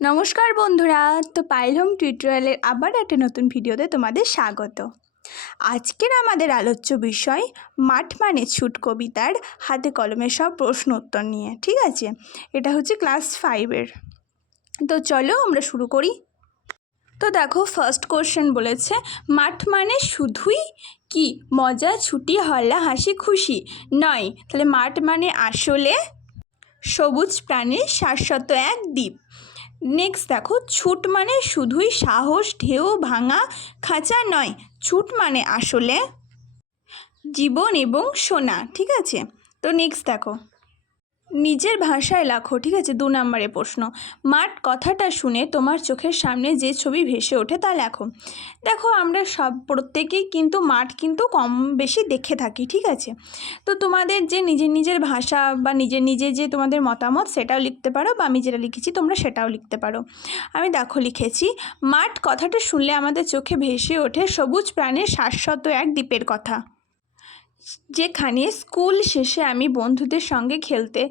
নমস্কার বন্ধুরা, তো পায়েল হোম টিউটোরিয়ালের আবার একটা নতুন ভিডিওতে তোমাদের স্বাগত। আজকের আমাদের আলোচ্য বিষয় মাঠ মানে ছুট কবিতার হাতে কলমে সব প্রশ্ন উত্তর নিয়ে। ঠিক আছে, এটা হচ্ছে ক্লাস 5-এর। তো চলো আমরা শুরু করি। তো দেখো, ফার্স্ট কোশ্চেন বলেছে মাঠ মানে শুধুই কি মজা, ছুটি, হল্লা, হাসি, খুশি নয়। তাহলে মাঠ মানে আসলে সবুজ প্রাণীর শাশ্বত এক দ্বীপ। নেক্সট দেখো, ছুট মানে শুধুই সাহস, ঢেউ ভাঙা খাঁচা নয়। ছুট মানে আসলে জীবন এবং সোনা। ঠিক আছে, তো নেক্সট দেখো, নিজের ভাষায় লেখো। ঠিক আছে, 2 নম্বরের প্রশ্ন, মাঠ কথাটা শুনে তোমার চোখের সামনে যে ছবি ভেসে ওঠে তা লেখো। দেখো, আমরা প্রত্যেকেই কিন্তু মাঠ কিন্তু কম বেশি দেখে থাকি। ঠিক আছে, তো তোমাদের যে নিজের ভাষা বা নিজের যে তোমাদের মতামত সেটাও লিখতে পারো, বা আমি যেটা লিখেছি তোমরা সেটাও লিখতে পারো। আমি দেখো লিখেছি, মাঠ কথাটা শুনলে আমাদের চোখে ভেসে ওঠে সবুজ প্রাণীর শাশ্বত এক দ্বীপের কথা, যেখানে স্কুল শেষে আমি বন্ধুদের সঙ্গে খেলতে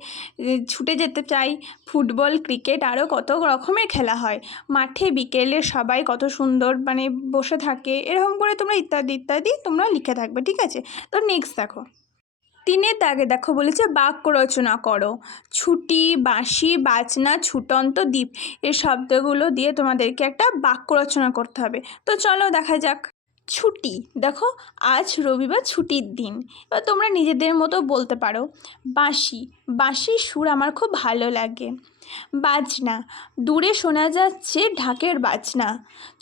ছুটে যেতে চাই। ফুটবল, ক্রিকেট আরও কত রকমের খেলা হয় মাঠে। বিকেলে সবাই কত সুন্দর বসে থাকে, এরকম করে তোমরা ইত্যাদি ইত্যাদি তোমরা লিখে থাকবে। ঠিক আছে, তো নেক্সট দেখো, 3 দাগে দেখো বলেছে বাক্য রচনা করো। ছুটি, বাঁশি, বাজনা, ছুটন্ত দ্বীপ, এই শব্দগুলো দিয়ে তোমাদেরকে একটা বাক্য রচনা করতে হবে। তো চলো দেখা যাক। ছুটি, দেখো আজ রবিবার ছুটির দিন, এবার তোমরা নিজেদের মতো বলতে পারো। বাঁশি, বাঁশির সুর আমার খুব ভালো লাগে। বাজনা, দূরে শোনা যাচ্ছে ঢাকের বাজনা।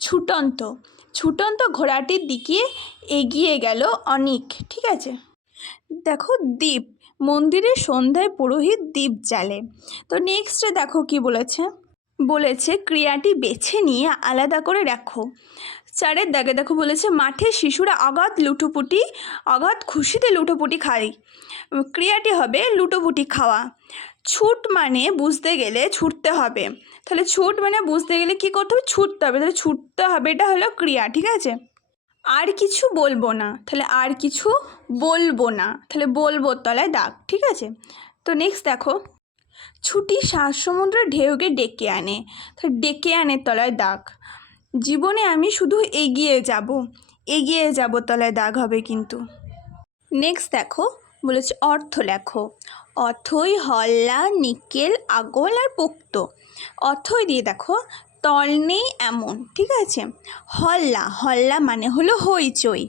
ছুটন্ত, ছুটন্ত ঘোড়াটির দিকে এগিয়ে গেল অনেক। ঠিক আছে, দেখো দ্বীপ, মন্দিরের সন্ধ্যায় পুরোহিত দ্বীপ জ্বালে। তো নেক্সটে দেখো কি বলেছে ক্রিয়াটি বেছে নিয়ে আলাদা করে রাখো। 4 দাগে দেখো বলেছে মাঠে শিশুরা অগাধ খুশিতে লুটোপুটি খায়। ক্রিয়াটি হবে লুটোপুটি খাওয়া। ছুট মানে বুঝতে গেলে ছুটতে হবে, তাহলে ছুট মানে বুঝতে গেলে কী করতে হবে, ছুটতে হবে, তাহলে ছুটতে হবে, এটা হলো ক্রিয়া। ঠিক আছে, আর কিছু বলবো না, তাহলে আর কিছু বলবো না, তাহলে বলবো তলায় দাগ। ঠিক আছে, তো নেক্সট দেখো, ছুটি সমুদ্রের ঢেউকে ডেকে আনে, তাহলে ডেকে আনে তলায় দাগ। জীবনে আমি শুধু এগিয়ে যাব তলায় দাগ হবে কিন্তু। নেক্সট দেখো বলেছে অর্থ লেখো। অথই, হল্লা, নিকেল, আগল আর পোক্ত। অথই দিয়ে দেখো তল নেই এমন। ঠিক আছে, হল্লা মানে হলো হইচই।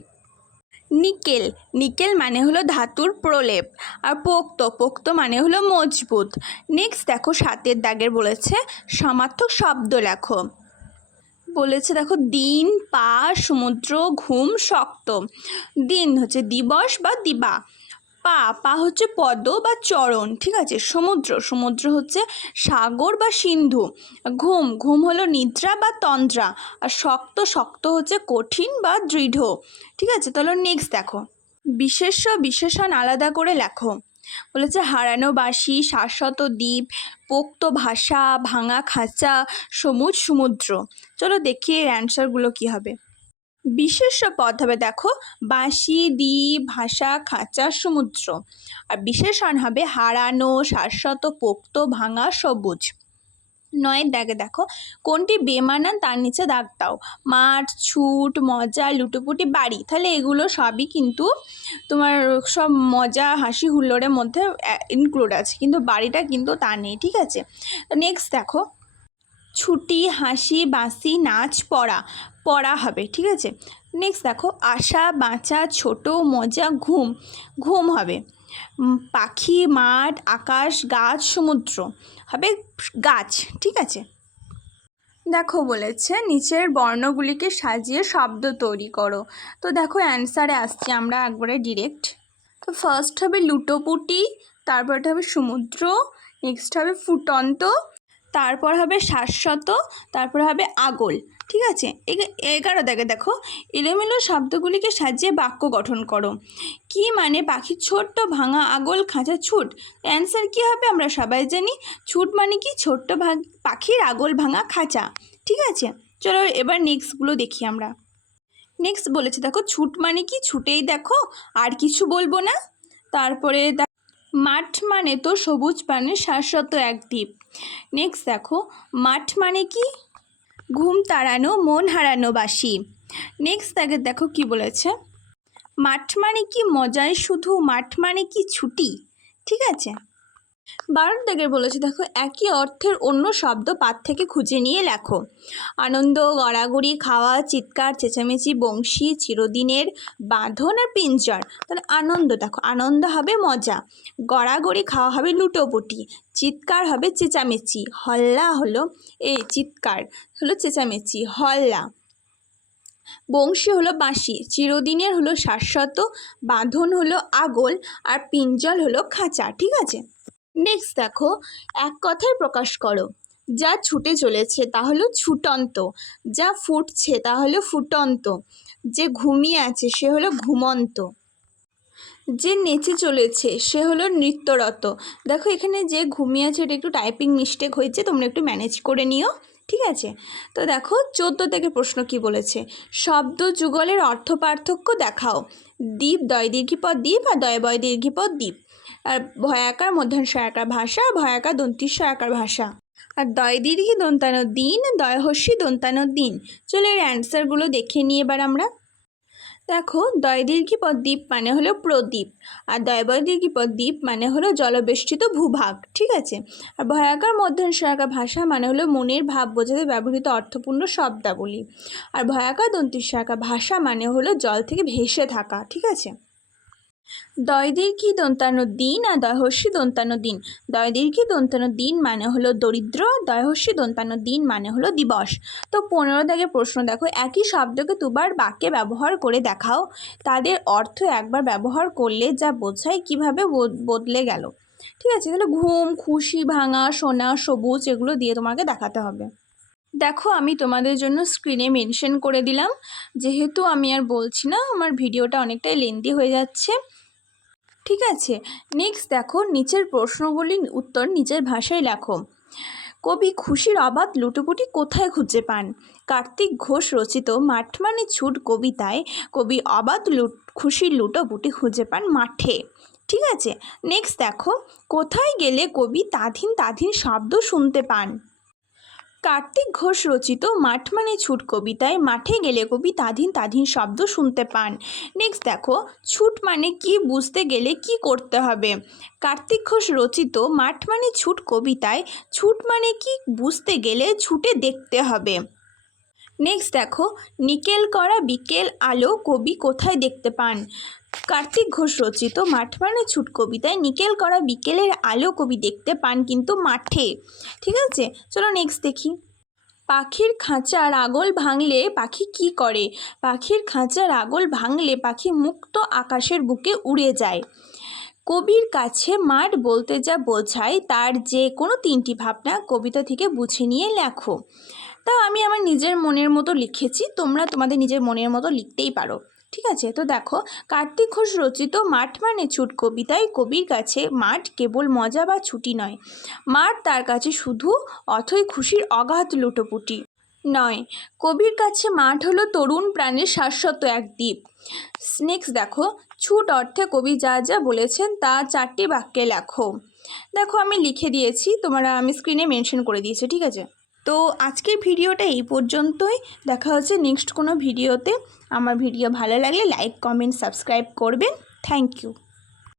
নিকেল মানে হলো ধাতুর প্রলেপ। আর পোক্ত মানে হলো মজবুত। নেক্সট দেখো 7 দাগের বলেছে সমার্থক শব্দ লেখো। বলেছে দেখো দিন, পা, সমুদ্র, ঘুম, শক্ত। দিন হচ্ছে দিবস বা দিবা। পা হচ্ছে পদ বা চরণ। ঠিক আছে, সমুদ্র হচ্ছে সাগর বা সিন্ধু। ঘুম হলো নিদ্রা বা তন্দ্রা। আর শক্ত হচ্ছে কঠিন বা দৃঢ়। ঠিক আছে, তাহলে নেক্সট দেখো, বিশেষণ আলাদা করে লেখো। বলেছে হারানো বাঁশি, শাশ্বত দ্বীপ, পোক্ত ভাষা, ভাঙা খাঁচা, সবুজ সমুদ্র। চলো দেখি এর অ্যান্সারগুলো কী হবে। বিশেষ্য পদ হবে দেখো বাঁশি, দ্বীপ, ভাষা, খাঁচা, সমুদ্র। আর বিশেষণ হবে হারানো, শাশ্বত, পোক্ত, ভাঙা, সবুজ। 9 দাগে দেখো কোনটি বেমানান তার নিচে দাগ দাও। মাঠ, ছুট, মজা, লুটোপুটি, বাড়ি। তাহলে এগুলো সবই কিন্তু তোমার সব মজা, হাসি, হুল্লোড়ের মধ্যে ইনক্লুড আছে, কিন্তু বাড়িটা কিন্তু তা নেই। ঠিক আছে, তো নেক্সট দেখো, ছুটি, হাসি, বাঁশি, নাচ, পড়া হবে। ঠিক আছে, নেক্সট দেখো আশা, বাঁচা, ছোট, মজা, ঘুম হবে। পাখি, মাঠ, আকাশ, গাছ, সমুদ্র হবে গাছ। ঠিক আছে, দেখো বলেছে নিচের বর্ণগুলিকে সাজিয়ে শব্দ তৈরি করো। তো দেখো অ্যান্সারে আসছি আমরা একবারে ডিরেক্ট। তো ফার্স্ট হবে লুটোপুটি, তারপরটা হবে সমুদ্র, নেক্সট হবে ফুটন্ত, তারপর হবে শাশ্বত, তারপর হবে আগল। ঠিক আছে, 11 দাগে দেখো এলোমেলো শব্দগুলিকে সাজিয়ে বাক্য গঠন করো। কি মানে পাখির ছোট্ট ভাঙা আগল খাঁচা ছুট। অ্যান্সার কি হবে আমরা সবাই জানি, ছুট মানে কি ছোট্ট পাখির আগল ভাঙা খাঁচা। ঠিক আছে, চলো এবার নেক্সটগুলো দেখি আমরা। নেক্সট বলেছে দেখো ছুট মানে কি, ছুটেই দেখো আর কিছু বলবো না। তারপরে মাঠ মানে তো সবুজ প্রাণীর শাশ্বত এক দ্বীপ। নেক্সট দেখো, মাঠ মানে কি? ঘুম তাড়ানো, মন হারানো বাসি। নেক্সট দেখো কি বলেছে, মাঠ মানে কি মজায় শুধু, মাঠ মানে কি ছুটি। ঠিক আছে। 12 দাগের বলেছে দেখো, একই অর্থের অন্য শব্দ পাঠ থেকে খুঁজে নিয়ে লেখো। আনন্দ, গড়াগড়ি, খাওয়া, চিৎকার, চেঁচামেচি, বংশী, চিরদিনের, বাঁধন আর পিঞ্জর। তাহলে আনন্দ দেখো, আনন্দ হবে মজা, গড়াগড়ি খাওয়া হবে লুটোপুটি, চিৎকার হবে চেঁচামেচি, হল্লা হলো এই চিৎকার হলো চেঁচামেচি হল্লা, বংশী হলো বাঁশি, চিরদিনের হলো শাশ্বত, বাঁধন হলো আগল, আর পিঞ্জল হলো খাঁচা। ঠিক আছে। নেক্সট দেখো, এক কথায় প্রকাশ করো। যা ছুটে চলেছে তা হলো ছুটন্ত, যা ফুটছে তা হলো ফুটন্ত, যে ঘুমিয়ে আছে সে হলো ঘুমন্ত, যে নেচে চলেছে সে হলো নৃত্যরত। দেখো এখানে যে ঘুমিয়ে আছে এটা একটু টাইপিং মিস্টেক হয়েছে, তোমরা একটু ম্যানেজ করে নিও। ঠিক আছে। তো দেখো 14 থেকে প্রশ্ন কি বলেছে, শব্দ যুগলের অর্থ পার্থক্য দেখাও। দ্বীপ, দয় দীর্ঘিপদ দ্বীপ আর দয় বয় দীর্ঘিপদ দ্বীপ, আর ভয়াকার মধ্যাহ্ন আকার ভাষা, ভয়াকার দন্তিস্ব আকার ভাষা, আর দয় দীর্ঘি দন্তানো দিন, দয় হস্যি দন্তানো দিন। চলো এর অ্যান্সারগুলো দেখে নিই এবার আমরা। দেখো, দয় দীর্ঘিপদ দ্বীপ মানে হলো প্রদীপ, আর দয়বয় দীর্ঘিপদ দ্বীপ মানে হলো জলবেষ্টিত ভূভাগ। ঠিক আছে। আর ভয়াকার মধ্যাহ্ন ভাষা মানে হলো মনের ভাব বোঝাতে ব্যবহৃত অর্থপূর্ণ শব্দাবলী, আর ভয়াকার দন্তিস্ব ভাষা মানে হলো জল থেকে ভেসে থাকা। ঠিক আছে। দয় দীর্ঘি দন্তানো দিন আর দয় হস্যি দন্তানো দিন। দয় দীর্ঘি দন্তানো দিন মানে হলো দরিদ্র, দয় হস্যি দন্তানো দিন মানে হলো দিবস। তো 15 দাগের প্রশ্ন দেখো, একই শব্দকে দুবার বাক্যে ব্যবহার করে দেখাও। তাদের অর্থ একবার ব্যবহার করলে যা বোঝায় কিভাবে বদলে গেল। ঠিক আছে। তাহলে ঘুম, খুশি, ভাঙা, সোনা, সবুজ এগুলো দিয়ে তোমাকে দেখাতে হবে। দেখো আমি তোমাদের জন্য স্ক্রিনে মেনশন করে দিলাম, যেহেতু আমি আর বলছি না, আমার ভিডিওটা অনেকটাই লেন্দি হয়ে যাচ্ছে। ঠিক আছে। নেক্সট দেখো, নিচের প্রশ্নগুলির উত্তর নিজের ভাষায় লেখো। কবি খুশির অবাধ লুটোপুটি কোথায় খুঁজে পান? কার্তিক ঘোষ রচিত মাঠ মানে ছুট কবিতায় কবি অবাধ খুশির লুটোপুটি খুঁজে পান মাঠে। ঠিক আছে। নেক্সট দেখো, কোথায় গেলে কবি তাধিন তাধিন শব্দ শুনতে পান? কার্তিক ঘোষ রচিত মাঠ মানে ছুট কবিতায় মাঠে গেলে কবি তাধিন তাধিন শব্দ শুনতে পান। নেক্সট দেখো, ছুট মানে কি বুঝতে গেলে কি করতে হবে? কার্তিক ঘোষ রচিত মাঠ মানে ছুট কবিতায় ছুট মানে কি বুঝতে গেলে ছুটে দেখতে হবে। নেক্সট দেখো, নিকেল করা বিকেল আলো কবি কোথায় দেখতে পান? কার্তিক ঘোষ রচিত মাঠ মানে ছুট কবিতায় নিকেল করা বিকেলের আলো কবি দেখতে পান কিন্তু মাঠে। ঠিক আছে। চলো নেক্সট দেখি। পাখির খাঁচার আগল ভাঙলে পাখি কি করে? পাখির খাঁচার আগল ভাঙলে পাখি মুক্ত আকাশের বুকে উড়ে যায়। কবির কাছে মাঠ বলতে যা বোঝায় তার যে কোনো 3টি ভাবনা কবিতা থেকে বুঝে নিয়ে লেখো। তাও আমি আমার নিজের মনের মতো লিখেছি, তোমরা তোমাদের নিজের মনের মতো লিখতেই পারো। ঠিক আছে। তো দেখো, কার্তিক ঘোষ রচিত মাঠ মানে ছুট কবিতায় কবির কাছে মাঠ কেবল মজা বা ছুটি নয়, মাঠ তার কাছে শুধু অথই খুশির অগাধ লুটোপুটি নয়। কবির কাছে মাঠ হলো তরুণ প্রাণের শাশ্বত এক দ্বীপ। নেক্সট দেখো, ছুট অর্থে কবি যা যা বলেছেন তা 4টি বাক্যে লেখো। দেখো আমি লিখে দিয়েছি, আমি স্ক্রিনে মেনশন করে দিয়েছি। ঠিক আছে। তো আজকের ভিডিওটা এই পর্যন্তই, দেখা হচ্ছে নেক্সট কোনো ভিডিওতে। আমার ভিডিও ভালো লাগলে লাইক, কমেন্ট, সাবস্ক্রাইব করবেন। Thank you.